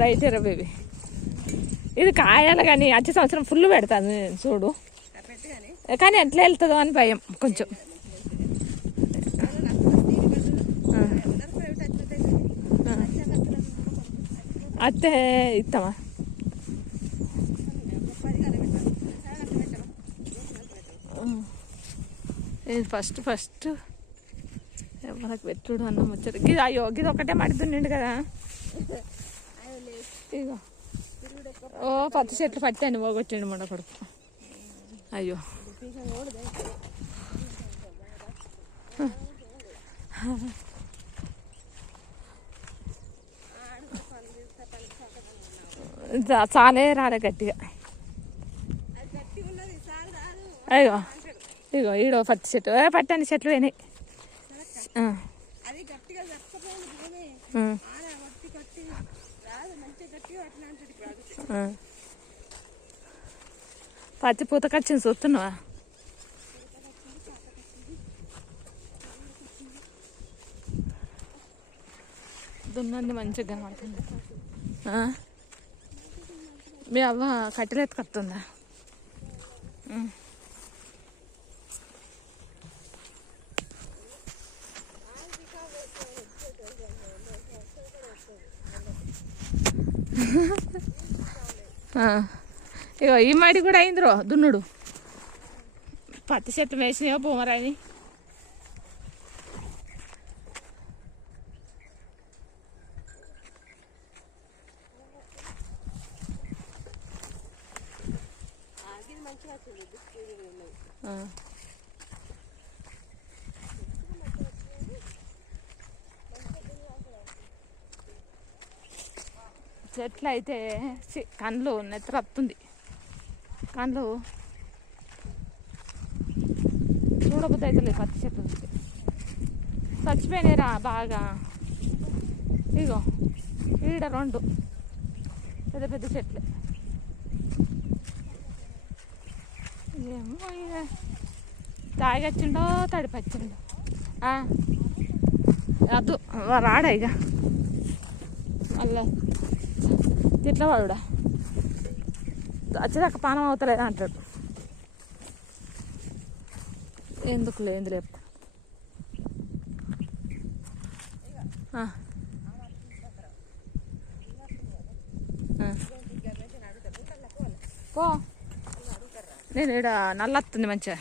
రైటేరా baby. ఇది కాయాలి కానీ వచ్చే సంవత్సరం ఫుల్ పెడతాను చూడు, కానీ ఎట్లా వెళ్తుందో అని భయం కొంచెం. అత్తే ఇస్తామా? ఇది ఫస్ట్ ఎవరికి పెట్టుడు అన్నం వచ్చారు. ఇది అయ్యో ఇది ఒకటే మడుతుండీ కదా. ఇగో ఓ పత్తి చెట్లు పట్టాను పోగొట్టిండు మొన్న కొడుకు. అయ్యో చాలే రాలే గట్టిగా. అయ్యో ఇగో ఈడో పత్తి చెట్టు పట్టాను చెట్లు పోయినాయి. పత్తి పూత కచ్చింది చూస్తున్నావా? దున్నంది మంచిగా కనబడుతుంది. మీ అవ్వ కట్టెలు ఎత్తుకొస్తుందా? ఇగో ఈ మాడి కూడా అయిందిరో దున్నుడు. పత్తి చెట్లు వేసినాయో బొమ్మరాని. చెట్లు అయితే కండ్లు నెత్తర వస్తుంది. కండ్లు చూడబుద్ధి అయితే లేదు. పత్తి చెట్లు చచ్చిపోయినాయిరా బాగా. ఇగో ఈడ 2 పెద్ద పెద్ద చెట్లు. ఏమో ఇక తాగొచ్చిండో తడిపచ్చిండో అదు రాడా ఇక మళ్ళా తిట్ల వాడుడా వచ్చేదాకా పానం అవుతలేదా అంటాడు. ఎందుకు లేపు పో. నేను ఈడ నల్లొస్తుంది మంచిగా.